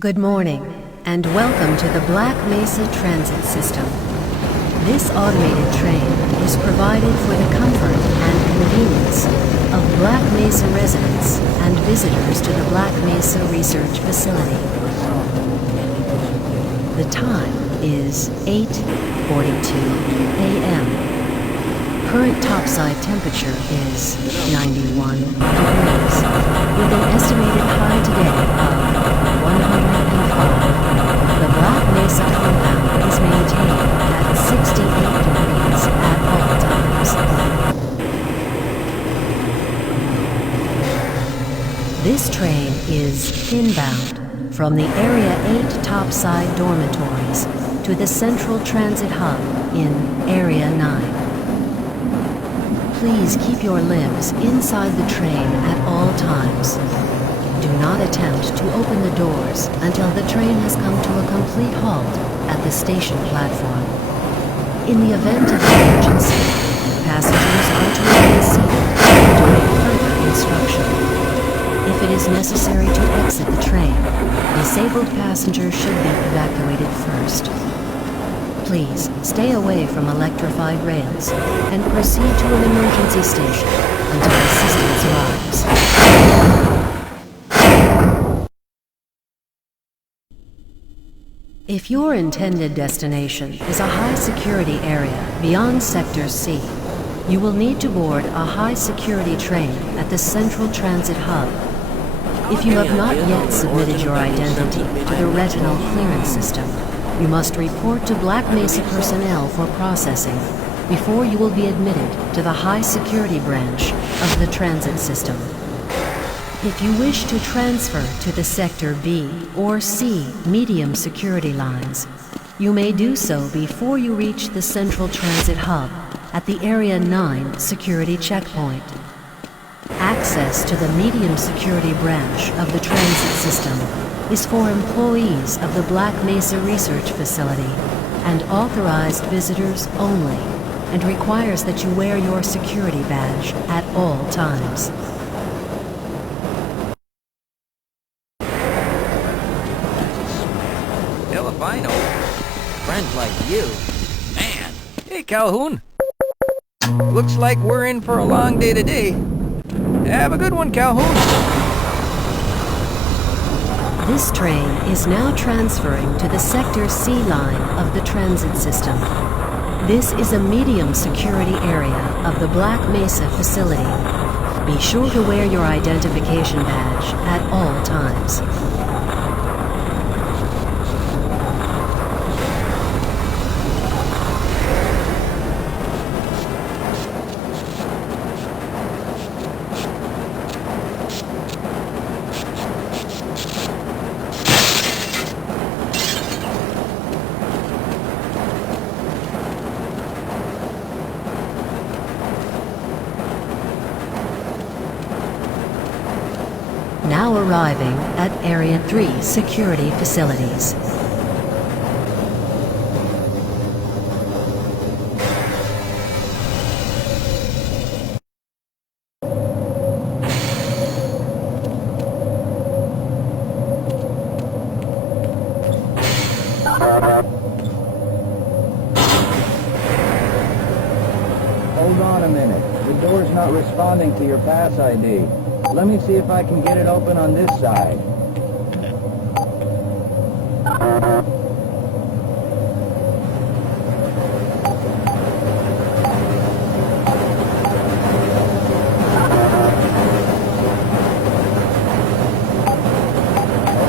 Good morning, and welcome to the Black Mesa Transit System. This automated train is provided for the comfort and convenience of Black Mesa residents and visitors to the Black Mesa Research Facility. The time is 8:42 a.m. Current topside temperature is 91 degrees, with an estimated high today of 105. The Black Mesa compound is maintained at 68 degrees at all times. This train is inbound from the Area 8 topside dormitories to the Central Transit Hub in Area 9. Please keep your limbs inside the train at all times. Do not attempt to open the doors until the train has come to a complete halt at the station platform. In the event of an emergency, passengers are to remain seated and await further instruction. If it is necessary to exit the train, disabled passengers should be evacuated first. Please stay away from electrified rails and proceed to an emergency station until assistance arrives. If your intended destination is a high-security area beyond Sector C, you will need to board a high-security train at the Central Transit Hub. If you have not yet submitted your identity to the retinal clearance system, you must report to Black Mesa personnel for processing before you will be admitted to the high-security branch of the transit system. If you wish to transfer to the Sector B or C medium security lines, you may do so before you reach the Central Transit Hub at the Area 9 security checkpoint. Access to the medium security branch of the transit system is for employees of the Black Mesa Research Facility and authorized visitors only, and requires that you wear your security badge at all times. Hell if I know. Friends like you. Man. Hey, Calhoun. Looks like we're in for a long day today. Have a good one, Calhoun. This train is now transferring to the Sector C line of the transit system. This is a medium security area of the Black Mesa facility. Be sure to wear your identification badge at all times. Now arriving at Area 3 security facilities. Hold on a minute. The door's not responding to your pass ID. Let me see if I can get it open on this side.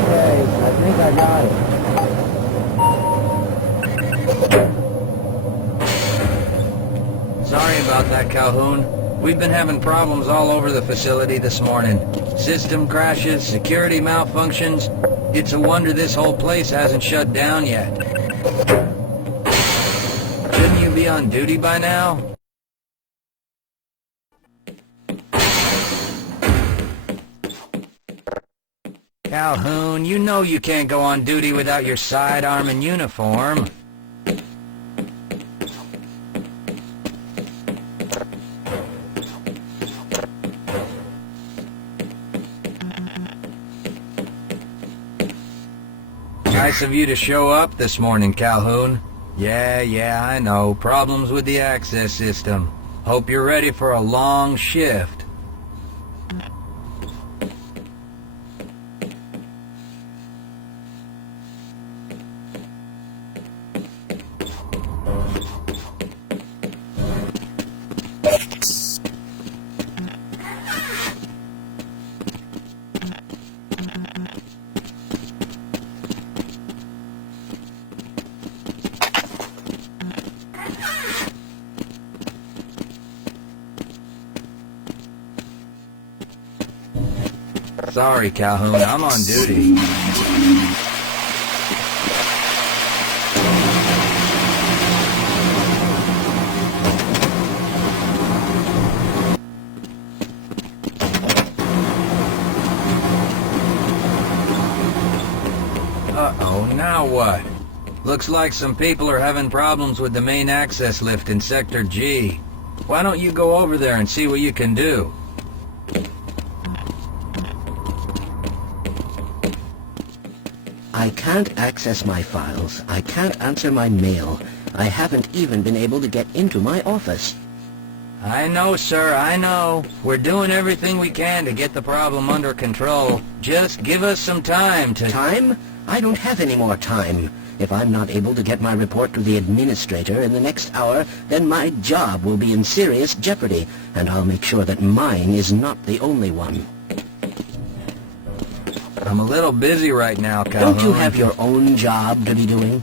Okay, I think I got it. Sorry about that, Calhoun. We've been having problems all over the facility this morning. System crashes, security malfunctions. It's a wonder this whole place hasn't shut down yet. Shouldn't you be on duty by now? Calhoun, you know you can't go on duty without your sidearm and uniform. Nice of you to show up this morning, Calhoun. Yeah, I know. Problems with the access system. Hope you're ready for a long shift. Sorry, Calhoun, I'm on duty. Uh-oh, now what? Looks like some people are having problems with the main access lift in Sector G. Why don't you go over there and see what you can do? I can't access my files. I can't answer my mail. I haven't even been able to get into my office. I know, sir, I know. We're doing everything we can to get the problem under control. Just give us some time to... Time? I don't have any more time. If I'm not able to get my report to the administrator in the next hour, then my job will be in serious jeopardy, and I'll make sure that mine is not the only one. I'm a little busy right now, Calhoun. Don't you have your own job to be doing?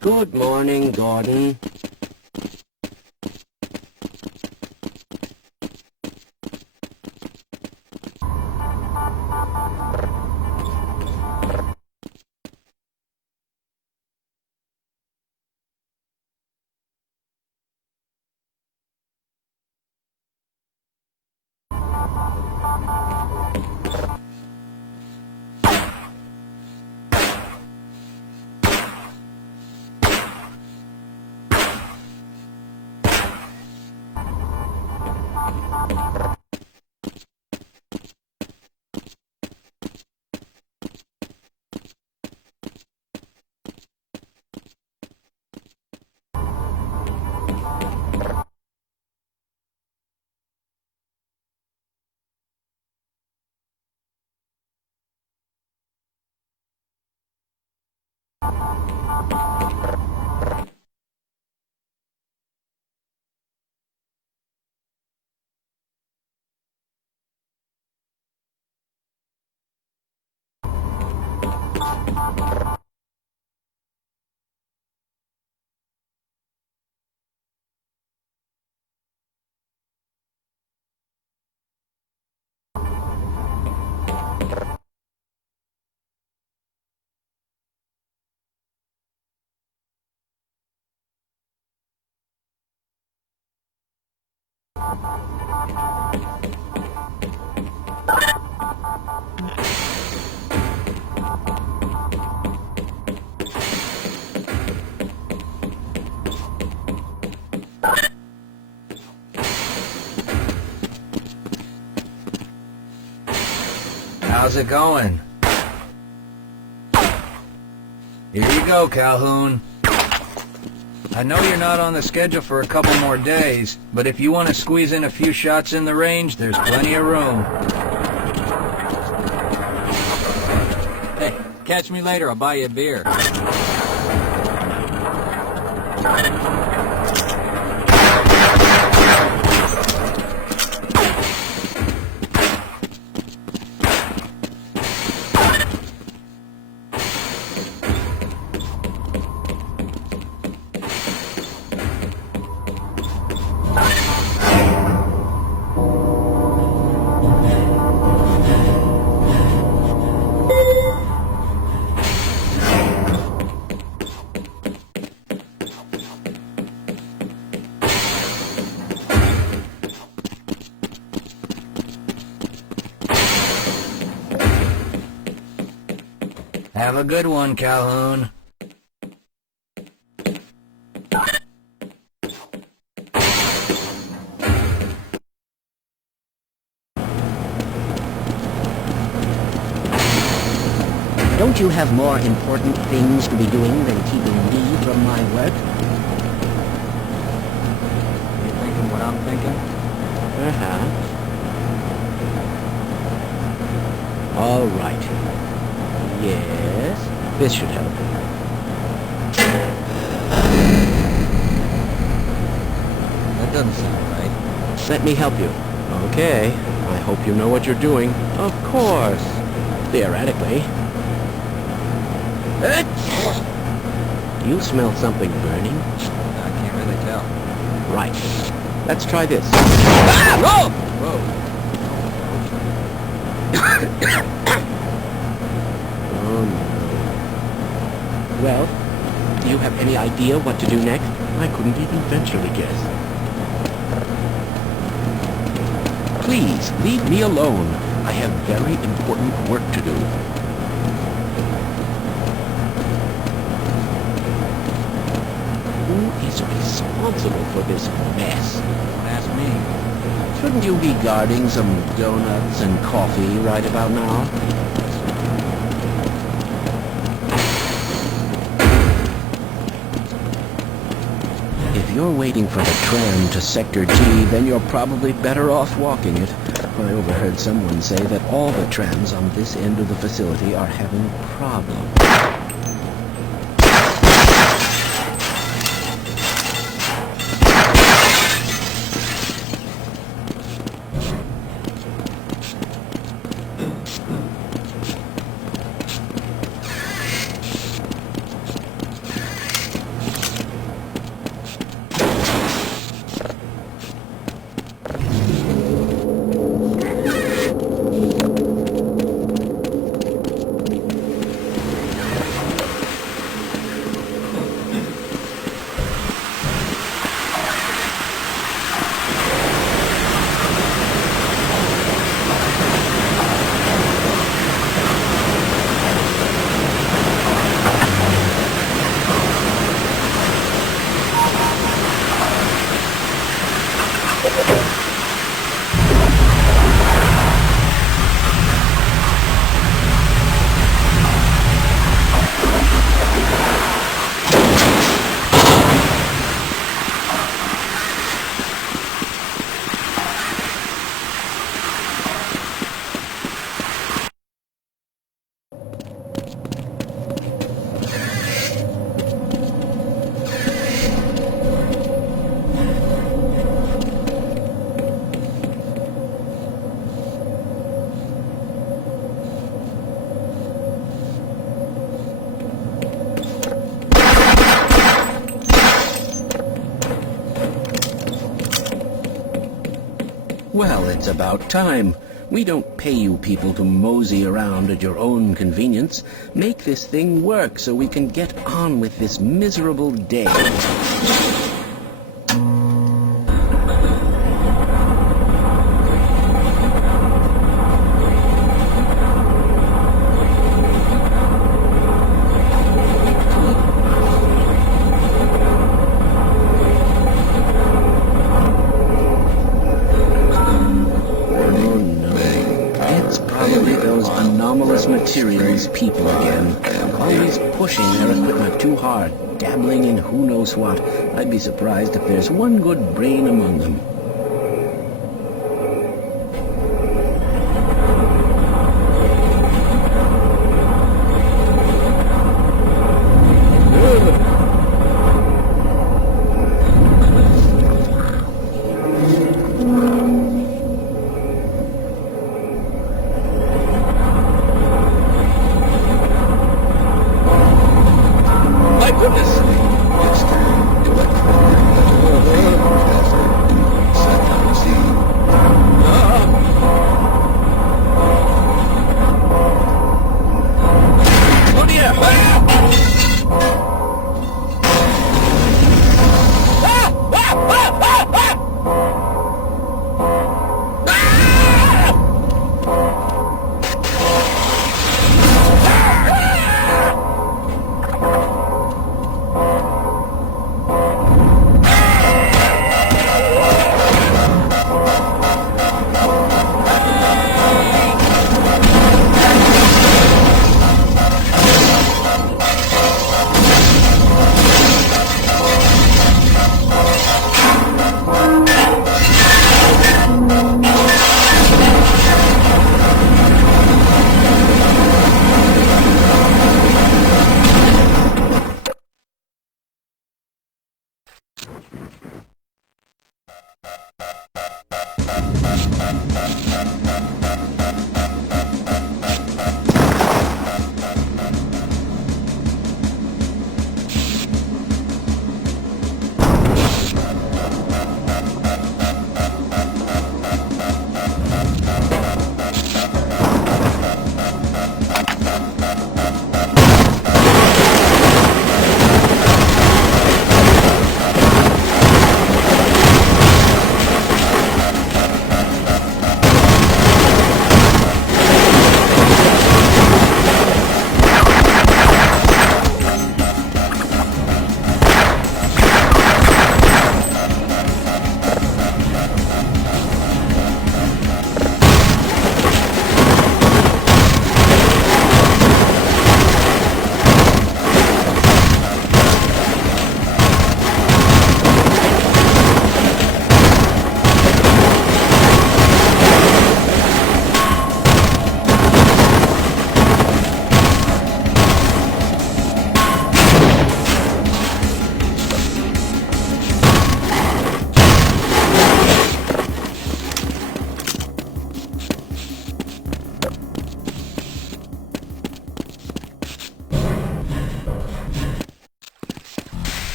Good morning, Gordon. How's it going? Here you go, Calhoun. I know you're not on the schedule for a couple more days, but if you want to squeeze in a few shots in the range, there's plenty of room. Hey, catch me later, I'll buy you a beer. Have a good one, Calhoun. Don't you have more important things to be doing than keeping me from my work? You thinking what I'm thinking? Perhaps. All right. Yes, this should help. That doesn't sound right. Let me help you. Okay. I hope you know what you're doing. Of course. Theoretically. Do you smell something burning? I can't really tell. Right. Let's try this. Ah! Whoa! Whoa. Oh, no. Well, do you have any idea what to do next? I couldn't even venture to guess. Please, leave me alone. I have very important work to do. Who is responsible for this mess? Don't ask me. Shouldn't you be guarding some donuts and coffee right about now? If you're waiting for the tram to Sector G, then you're probably better off walking it. I overheard someone say that all the trams on this end of the facility are having problems. Well, it's about time. We don't pay you people to mosey around at your own convenience. Make this thing work so we can get on with this miserable day. Materials people again, always pushing their equipment too hard, dabbling in who knows what. I'd be surprised if there's one good brain among them.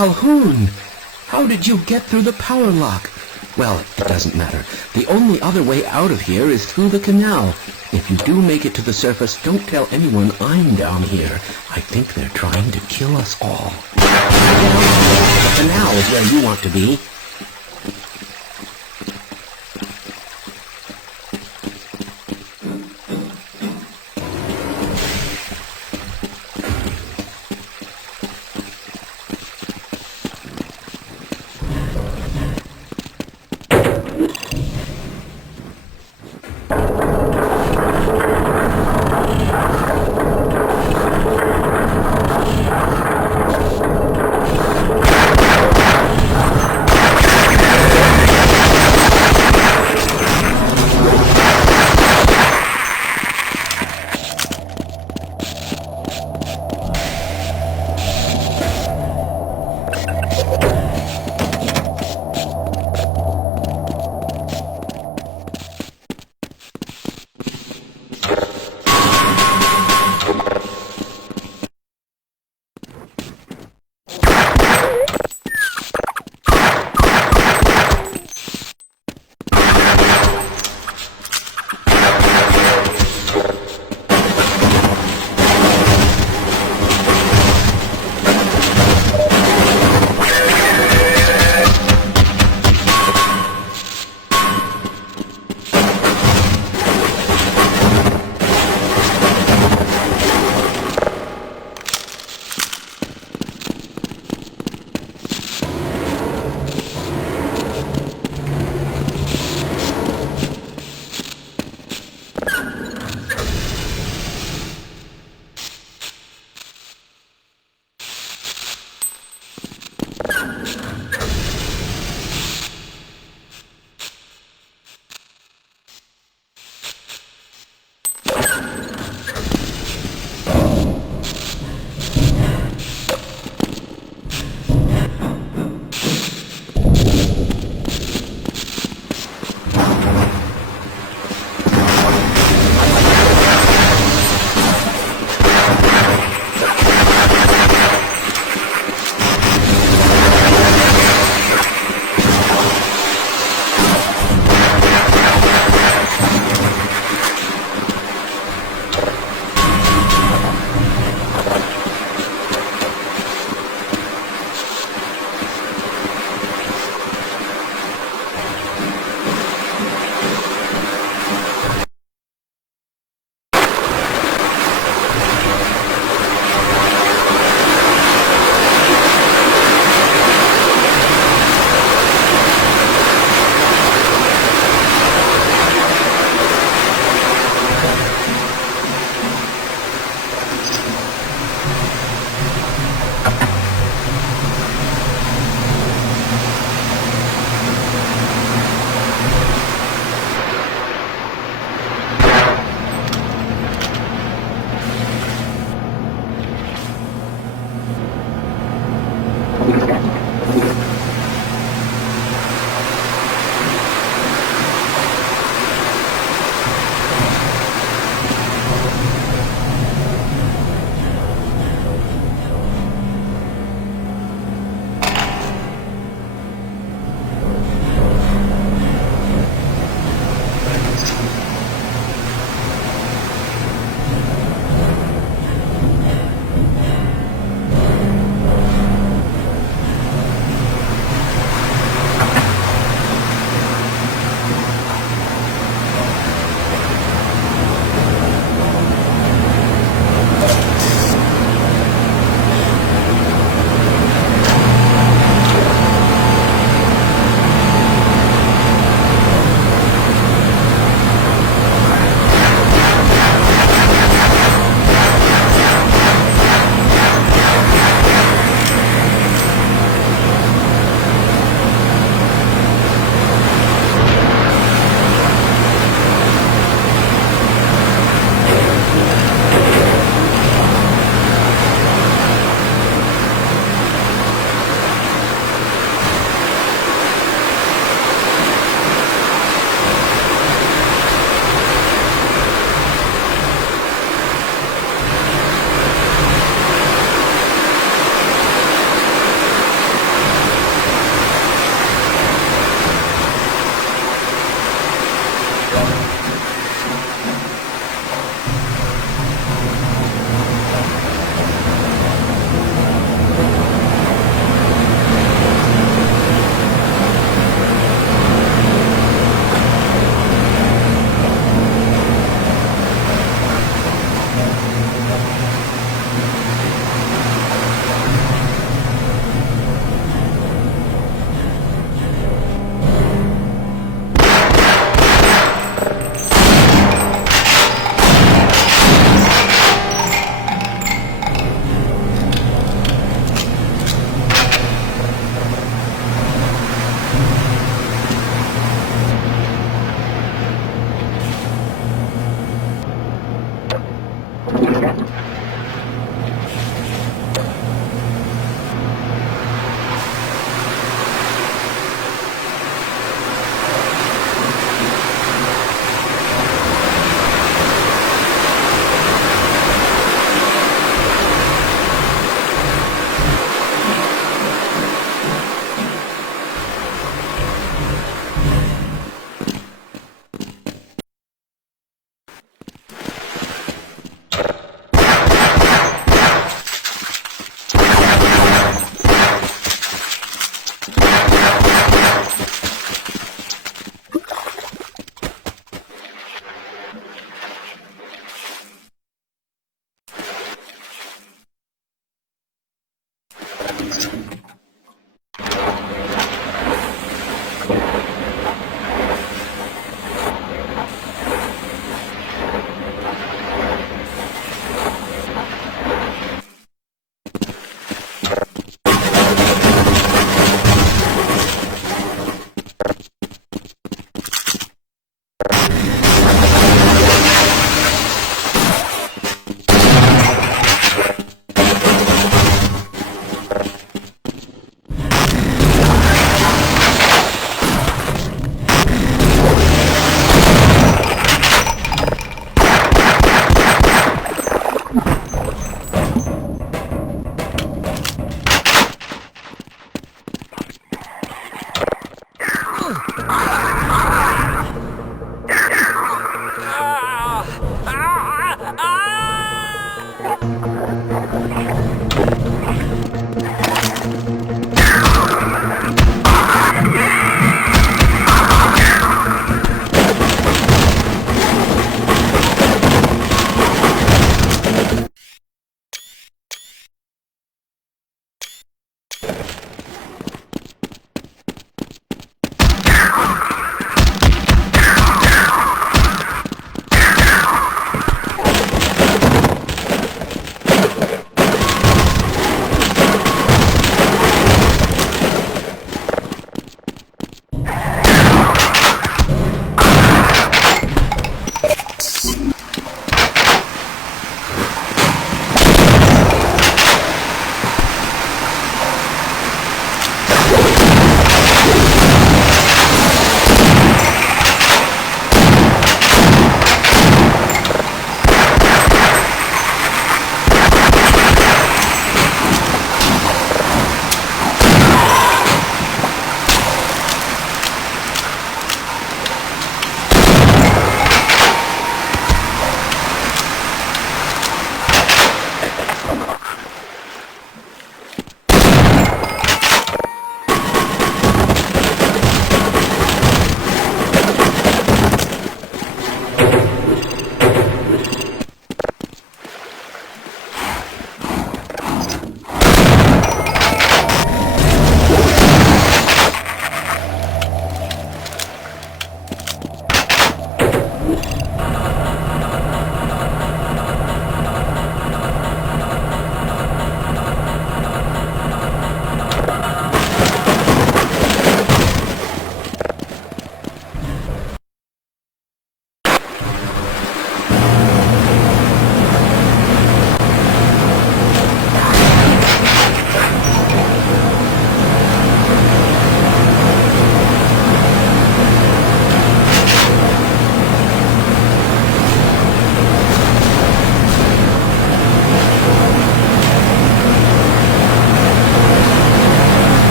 Calhoun! How did you get through the power lock? Well, it doesn't matter. The only other way out of here is through the canal. If you do make it to the surface, don't tell anyone I'm down here. I think they're trying to kill us all. The canal is where you want to be.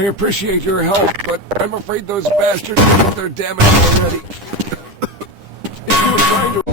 I appreciate your help, but I'm afraid those bastards have their damage already. If you were trying to...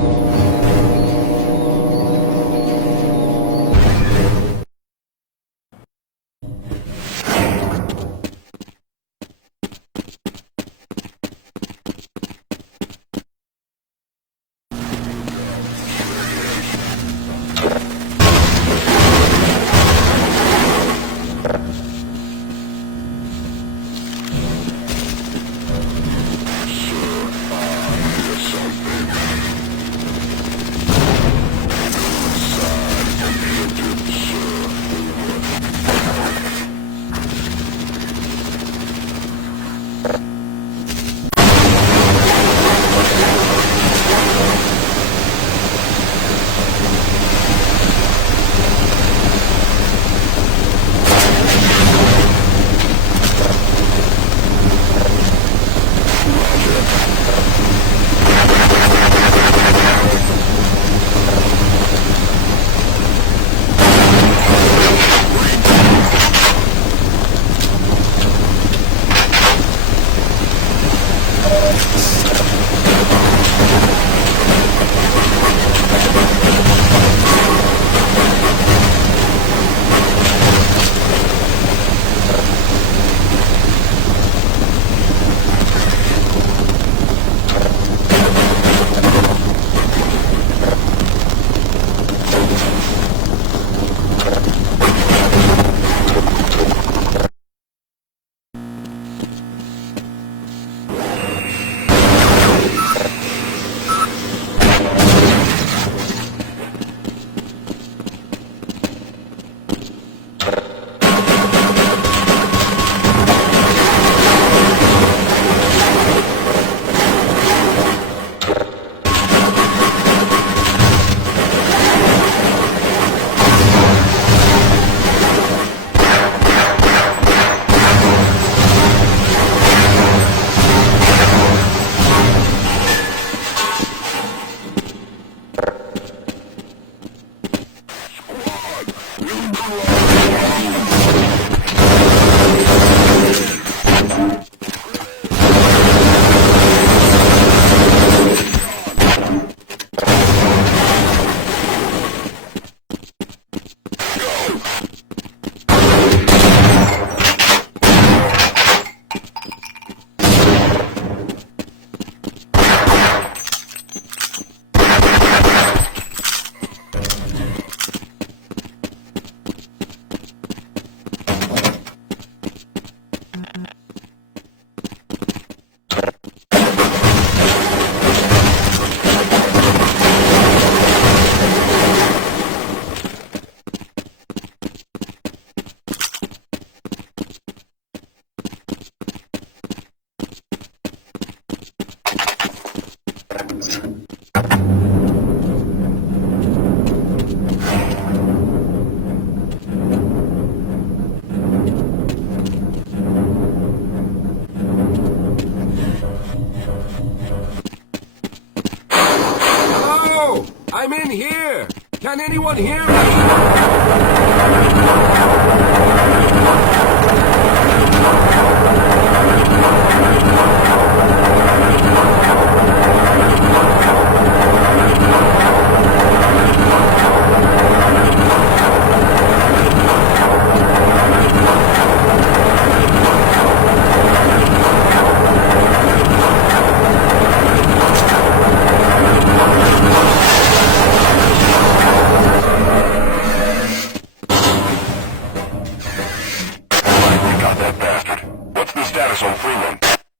I'm in here! Can anyone hear me?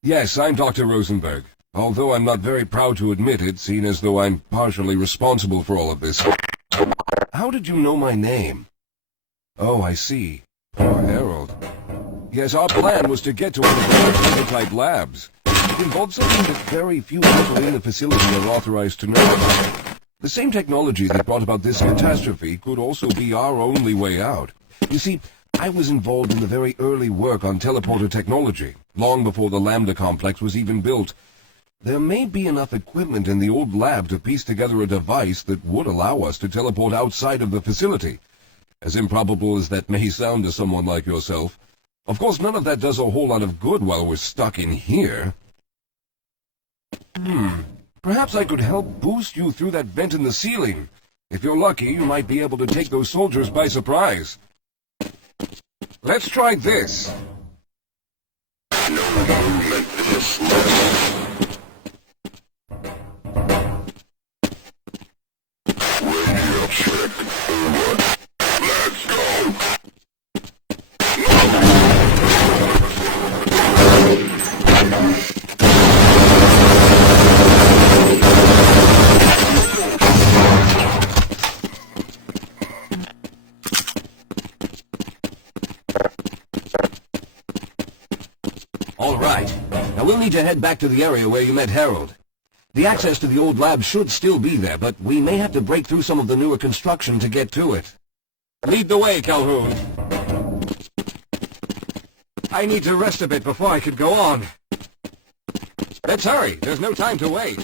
Yes, I'm Dr. Rosenberg. Although I'm not very proud to admit it, seeing as though I'm partially responsible for all of this. How did you know my name? Oh, I see. Poor Harold. Yes, our plan was to get to one of the prototype labs. It involved something that very few people in the facility are authorized to know about. The same technology that brought about this catastrophe could also be our only way out. You see, I was involved in the very early work on teleporter technology, long before the Lambda complex was even built. There may be enough equipment in the old lab to piece together a device that would allow us to teleport outside of the facility. As improbable as that may sound to someone like yourself. Of course, none of that does a whole lot of good while we're stuck in here. Perhaps I could help boost you through that vent in the ceiling. If you're lucky, you might be able to take those soldiers by surprise. Let's try this. All right. Now we'll need to head back to the area where you met Harold. The access to the old lab should still be there, but we may have to break through some of the newer construction to get to it. Lead the way, Calhoun. I need to rest a bit before I could go on. Let's hurry. There's no time to wait.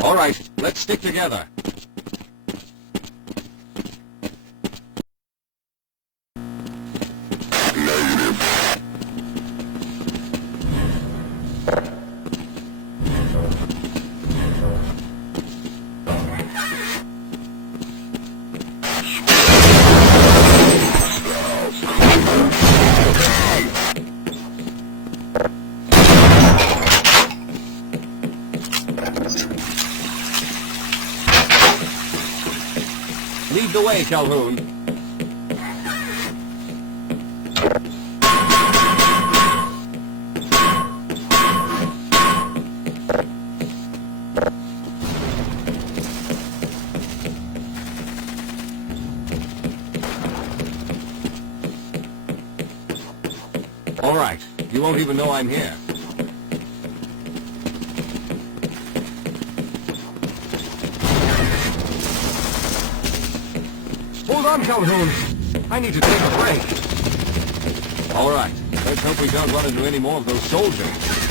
All right, let's stick together. Lead the way, Calhoun. All right. You won't even know I'm here. Hold on, Calhoun. I need to take a break. All right. Let's hope we don't run into any more of those soldiers.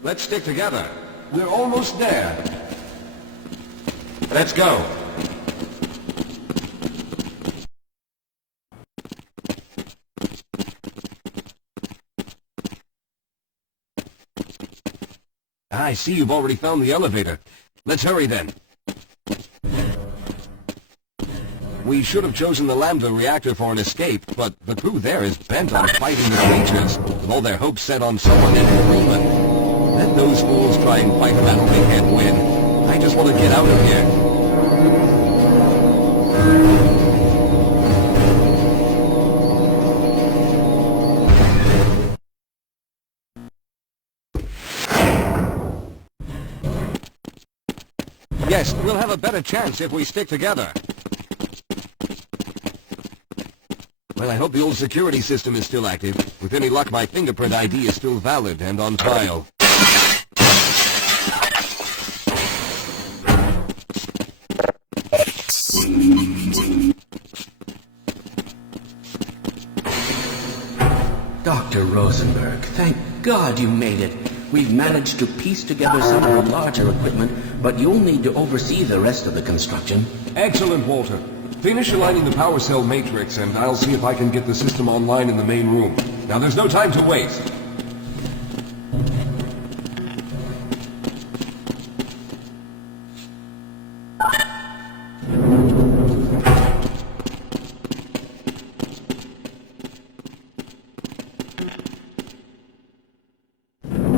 Let's stick together. We're almost there. Let's go. I see you've already found the elevator. Let's hurry then. We should have chosen the Lambda reactor for an escape, but the crew there is bent on fighting the creatures, with all their hopes set on someone in Freeman. Let those fools try and fight a battle they can't win. I just want to get out of here. Yes, we'll have a better chance if we stick together. Well, I hope the old security system is still active. With any luck, my fingerprint ID is still valid and on file. Dr. Rosenberg, thank God you made it. We've managed to piece together some of the larger equipment, but you'll need to oversee the rest of the construction. Excellent, Walter. Finish aligning the power cell matrix, and I'll see if I can get the system online in the main room. Now, there's no time to waste.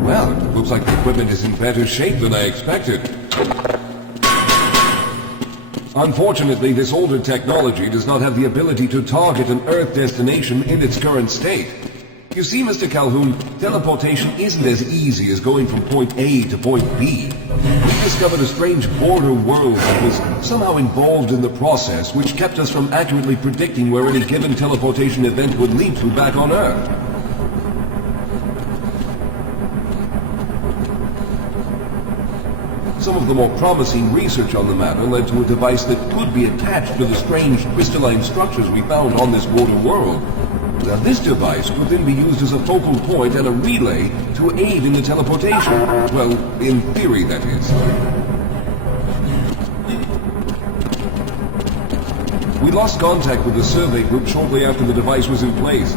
Well, it looks like the equipment is in better shape than I expected. Unfortunately, this older technology does not have the ability to target an Earth destination in its current state. You see, Mr. Calhoun, teleportation isn't as easy as going from point A to point B. We discovered a strange border world that was somehow involved in the process, which kept us from accurately predicting where any given teleportation event would lead to back on Earth. Some of the more promising research on the matter led to a device that could be attached to the strange crystalline structures we found on this border world. Now, this device could then be used as a focal point and a relay to aid in the teleportation. Well, in theory, that is. We lost contact with the survey group shortly after the device was in place.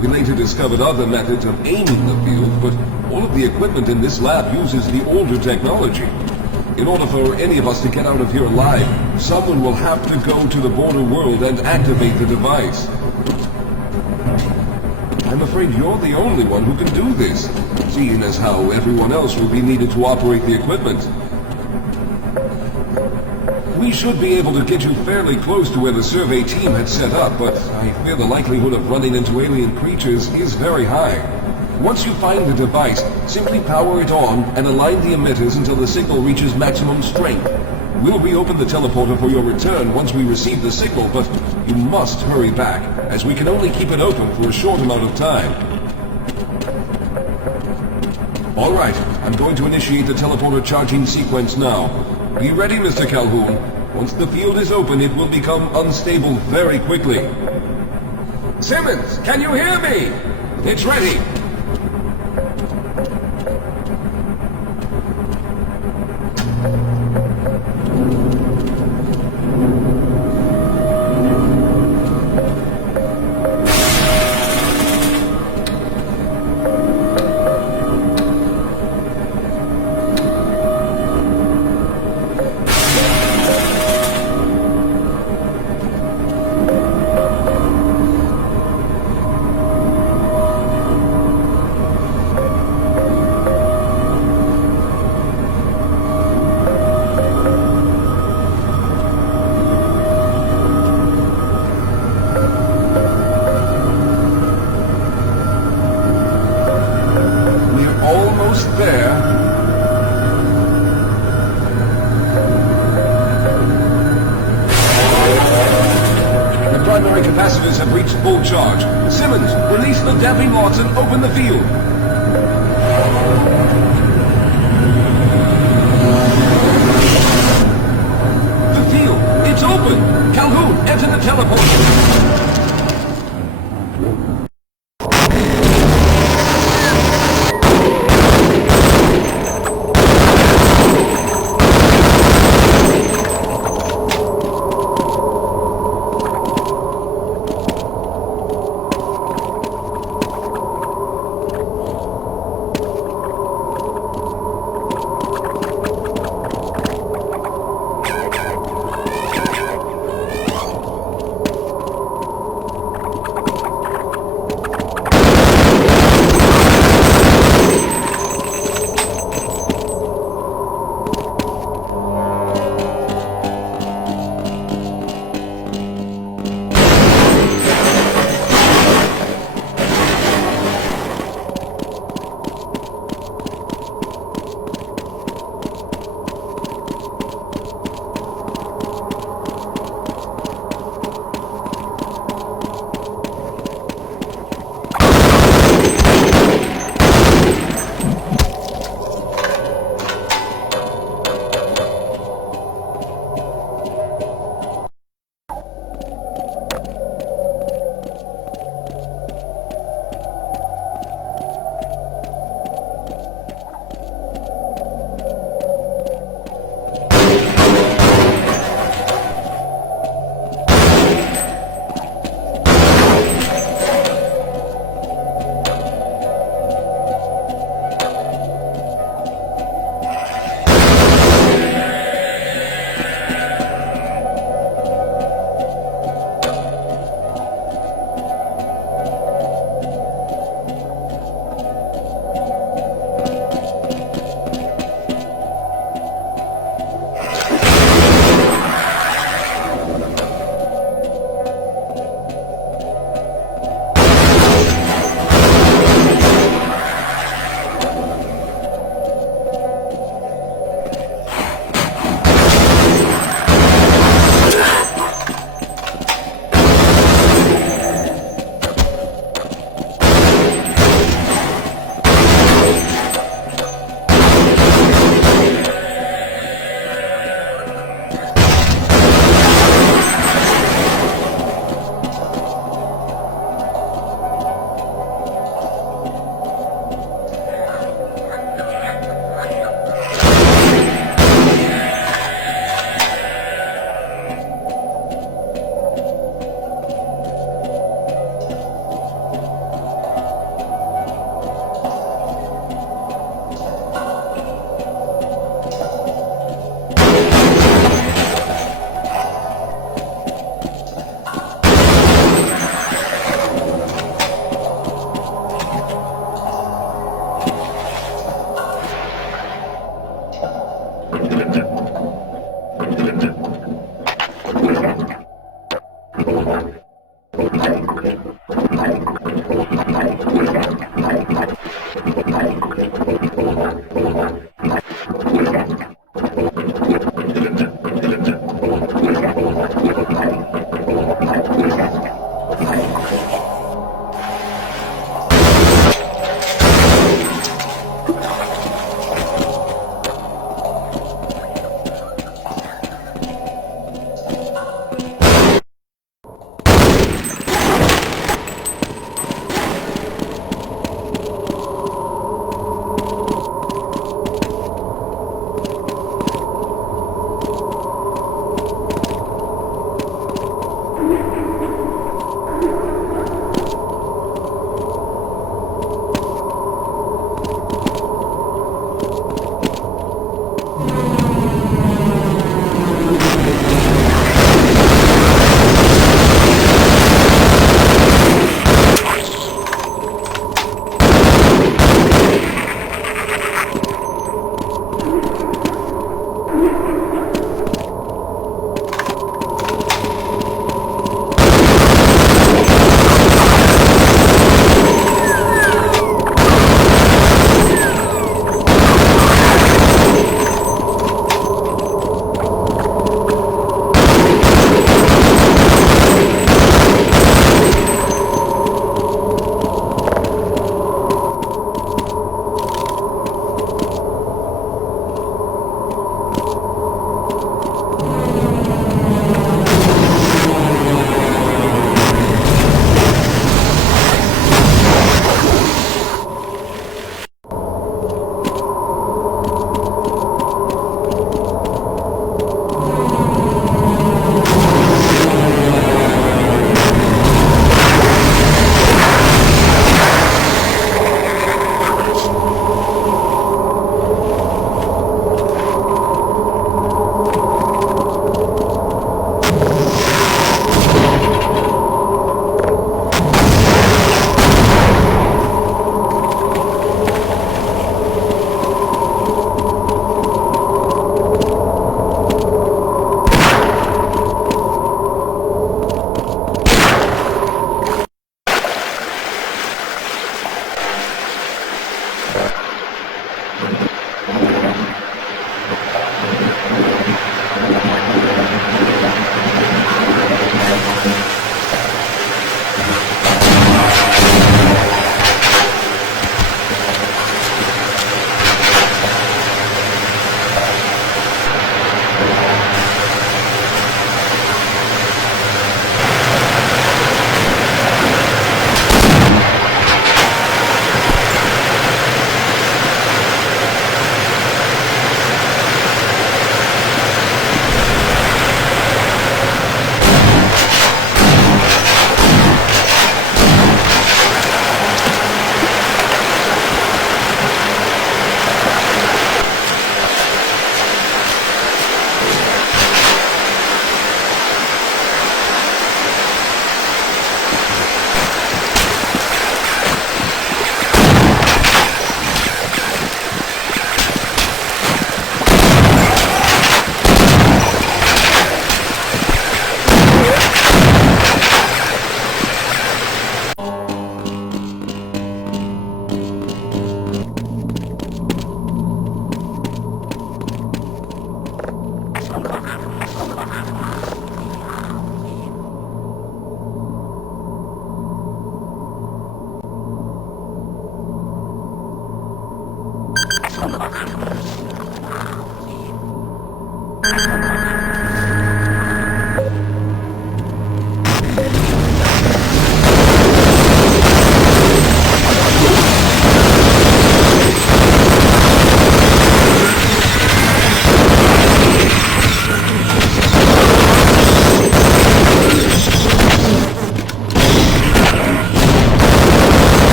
We later discovered other methods of aiming the field, but all of the equipment in this lab uses the older technology. In order for any of us to get out of here alive, someone will have to go to the border world and activate the device. I'm afraid you're the only one who can do this, seeing as how everyone else will be needed to operate the equipment. We should be able to get you fairly close to where the survey team had set up, but I fear the likelihood of running into alien creatures is very high. Once you find the device, simply power it on and align the emitters until the signal reaches maximum strength. We'll reopen the teleporter for your return once we receive the signal, but you must hurry back, as we can only keep it open for a short amount of time. All right, I'm going to initiate the teleporter charging sequence now. Be ready, Mr. Calhoun. Once the field is open, it will become unstable very quickly. Simmons, can you hear me? It's ready. primary capacitors have reached full charge. Simmons, release the damping rods and open the field. The field, it's open! Calhoun, enter the teleporter.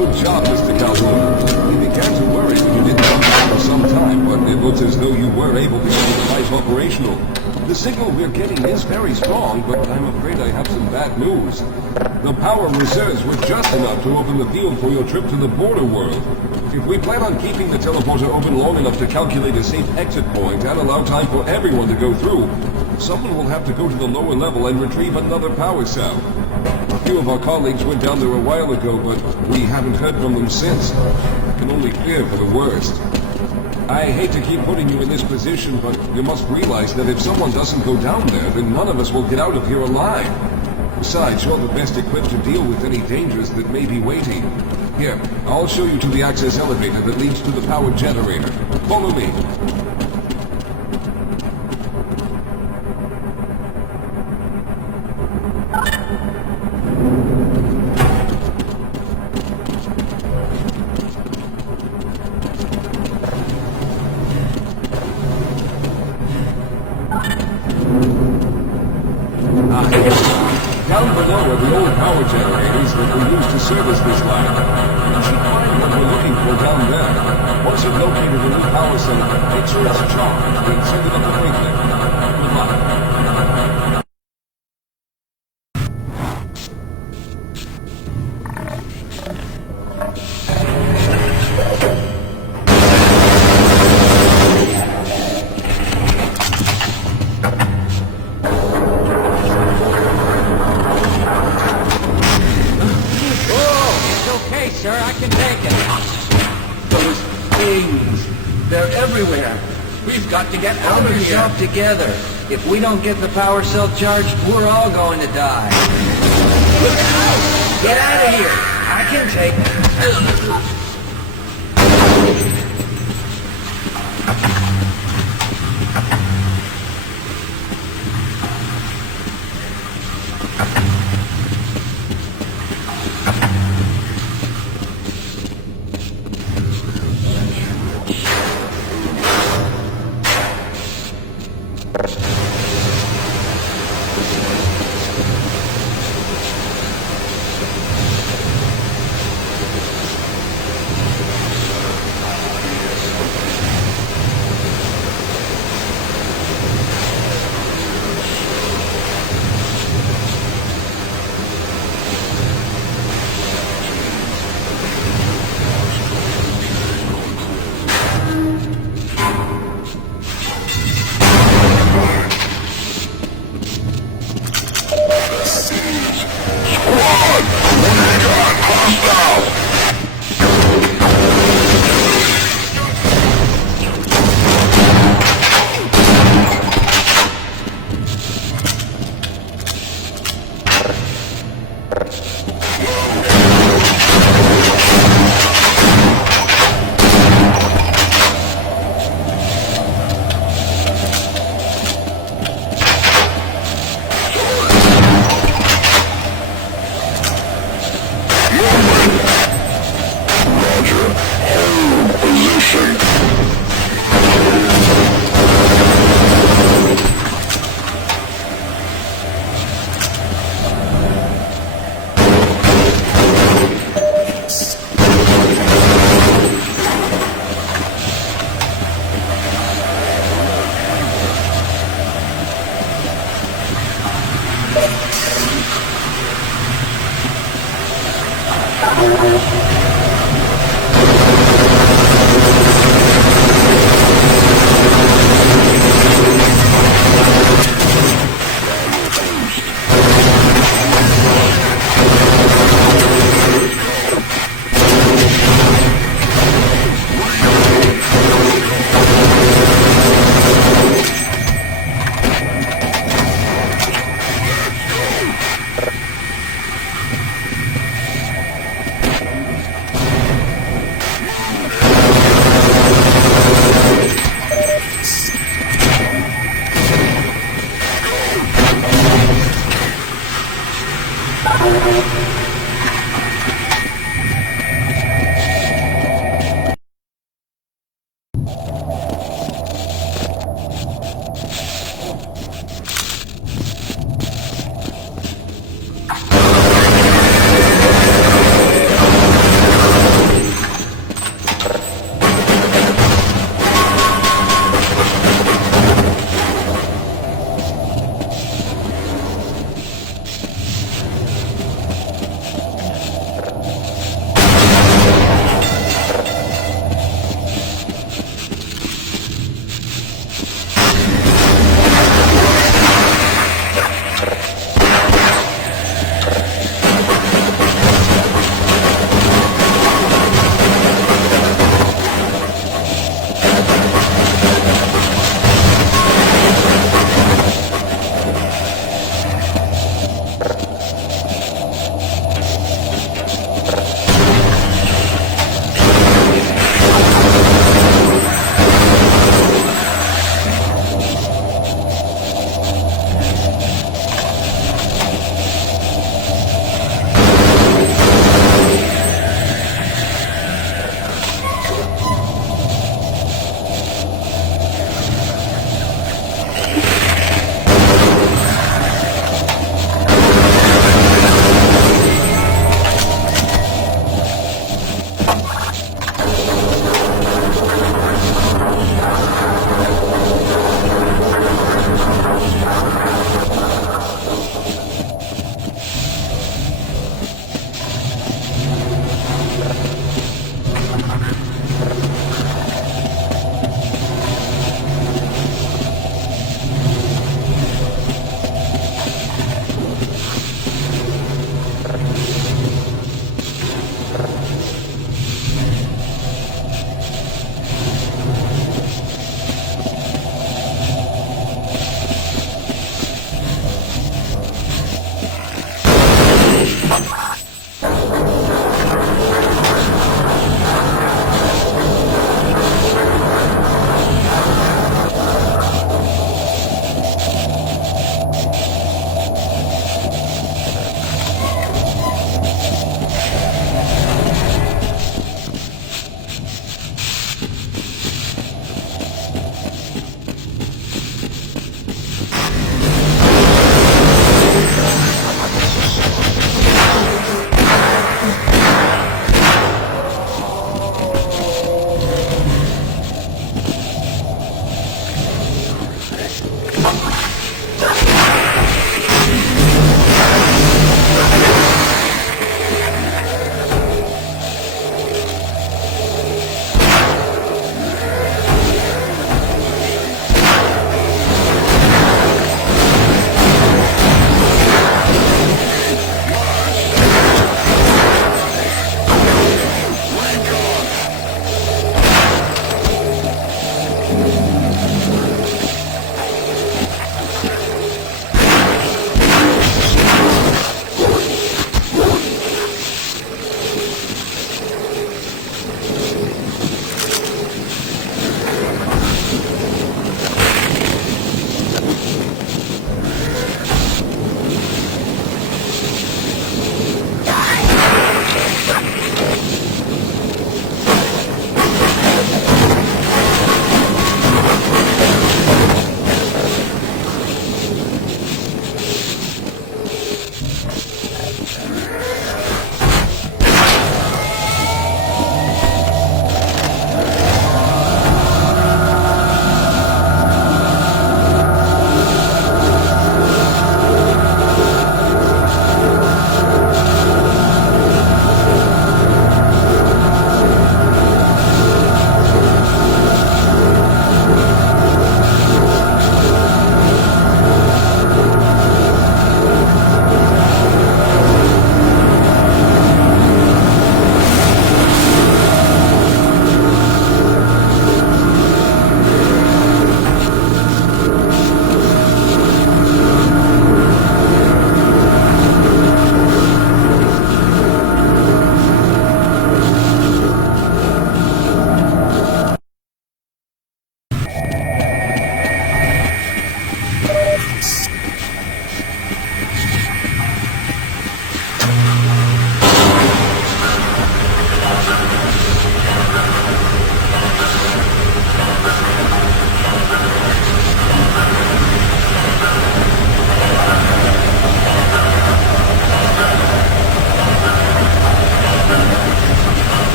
Good job, Mr. Calhoun. We began to worry when you didn't come back for some time, but it looks as though you were able to get the device operational. The signal we're getting is very strong, but I'm afraid I have some bad news. The power reserves were just enough to open the field for your trip to the border world. If we plan on keeping the teleporter open long enough to calculate a safe exit point and allow time for everyone to go through, someone will have to go to the lower level and retrieve another power cell. A few of our colleagues went down there a while ago, but we haven't heard from them since. I can only fear for the worst. I hate to keep putting you in this position, but you must realize that if someone doesn't go down there, then none of us will get out of here alive. Besides, you're the best equipped to deal with any dangers that may be waiting. Here, I'll show you to the access elevator that leads to the power generator. Follow me. Down below are the old power generators that we use to service this line. You should find what we're looking for down there. Once you've located a new power cell, make sure it's charged and send it up the wavelength. Good luck. Sir, I can take it. Those things, they're everywhere. We've got to get out of here. Yourself together. If we don't get the power cell charged, we're all going to die. Look out! Get out of here. I can take it.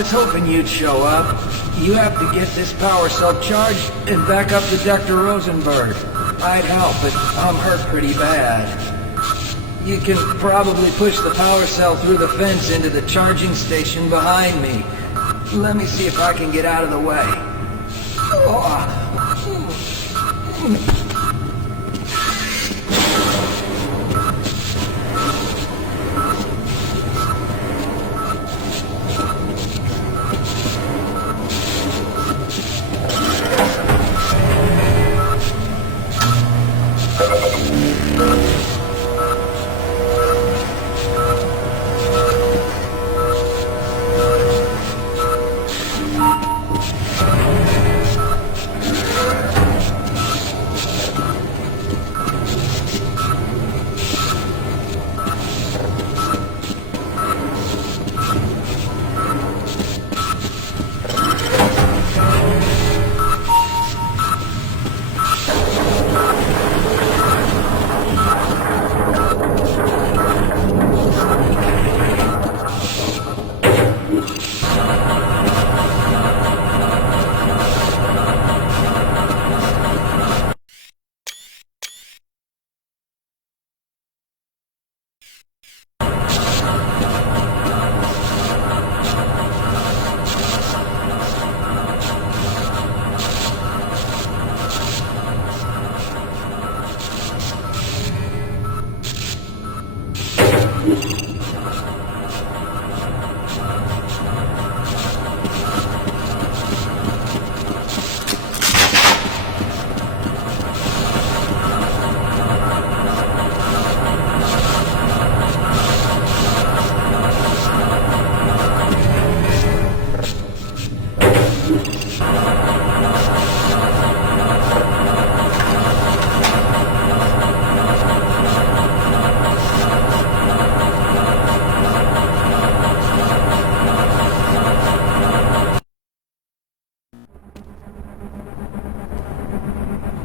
was hoping you'd show up. You have to get this power cell charged and back up to Dr. Rosenberg. I'd help, but I'm hurt pretty bad. You can probably push the power cell through the fence into the charging station behind me. Let me see if I can get out of the way.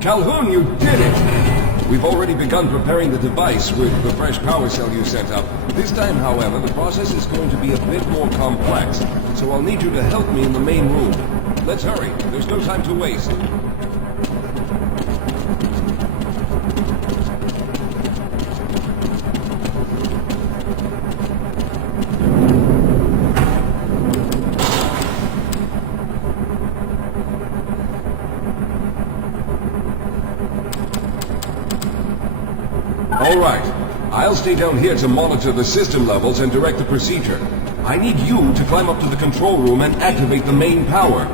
Calhoun, you did it! We've already begun preparing the device with the fresh power cell you sent up. This time, however, the process is going to be a bit more complex, so I'll need you to help me in the main room. Let's hurry. There's no time to waste. All right. I'll stay down here to monitor the system levels and direct the procedure. I need you to climb up to the control room and activate the main power.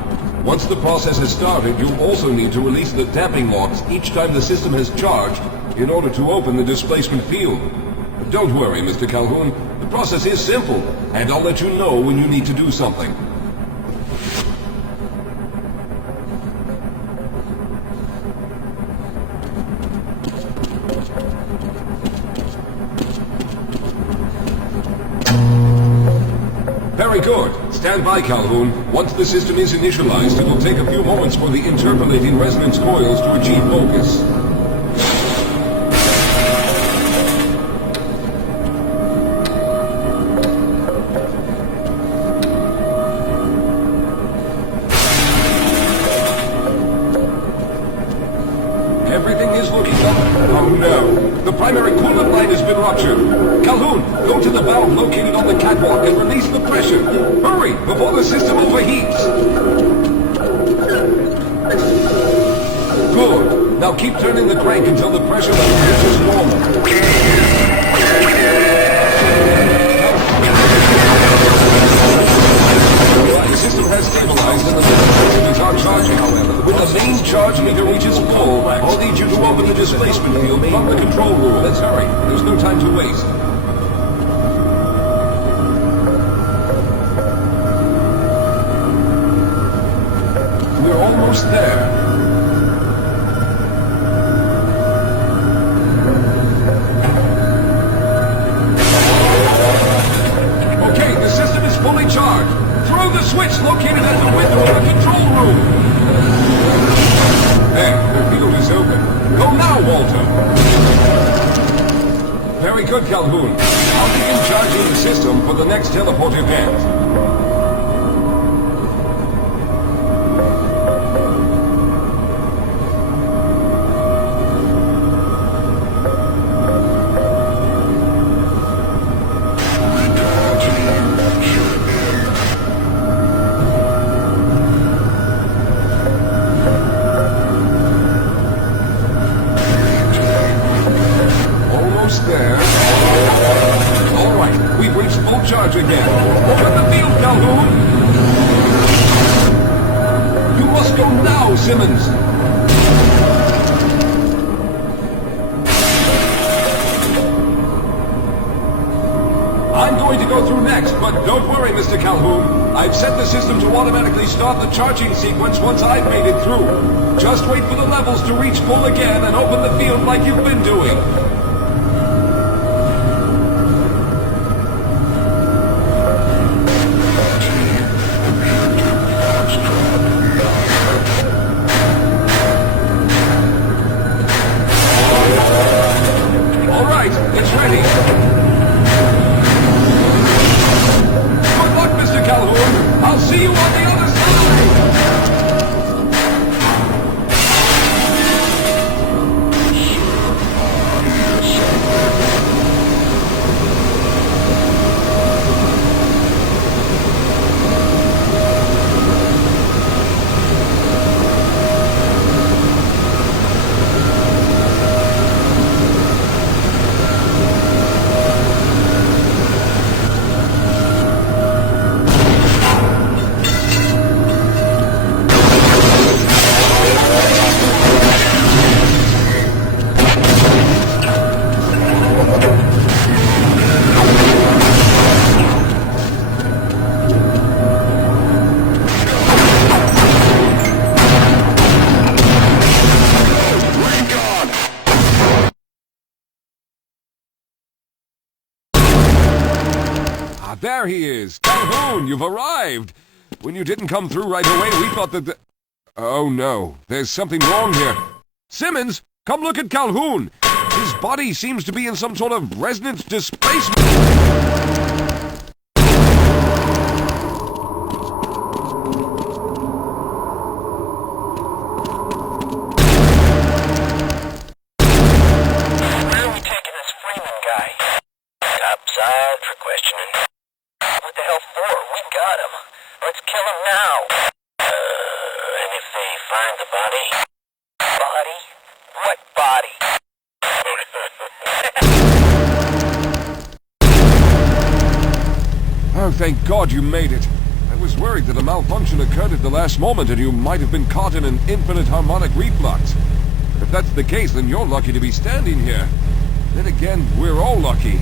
Once the process has started, you'll also need to release the damping locks each time the system has charged in order to open the displacement field. Don't worry, Mr. Calhoun. The process is simple, and I'll let you know when you need to do something. Very good. Stand by, Calhoun. Once the system is initialized, it will take a few moments for the interpolating resonance coils to achieve focus. Everything is looking up. Oh no. The primary coolant line has been ruptured. Calhoun, go to the valve located on the catwalk and release the pressure. Hurry, before the system overheats. Good. Now keep turning the crank until the pressure level reaches normal. The system has stabilized and the systems are charging, however. When the main charge meter reaches full, I'll need you to open the displacement field from the control room. Let's hurry. There's no time to waste. We're almost there. Okay, the system is fully charged. Throw the switch located at the window of the control room. There, the field is open. Go now, Walter. Very good, Calhoun. I'll begin charging the system for the next teleport event. almost there. All right, we've reached full charge again. Turn the field, Calhoun! You must go now, Simmons! I'm going to go through next, but don't worry, Mr. Calhoun. I've set the system to automatically start the charging sequence once I've made it through. Just wait for the levels to reach full again and open the field like you've been doing. All right, it's ready. Mr. Calhoun, I'll see you on the other side! There he is! Calhoun, you've arrived! When you didn't come through right away, we thought that Oh no, there's something wrong here. Simmons, come look at Calhoun! His body seems to be in some sort of resonance displacement. Oh, thank God you made it. I was worried that a malfunction occurred at the last moment and you might have been caught in an infinite harmonic reflux. If that's the case, then you're lucky to be standing here. Then again, we're all lucky.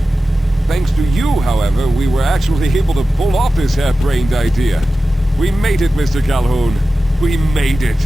Thanks to you, however, we were actually able to pull off this harebrained idea. We made it, Mr. Calhoun. We made it.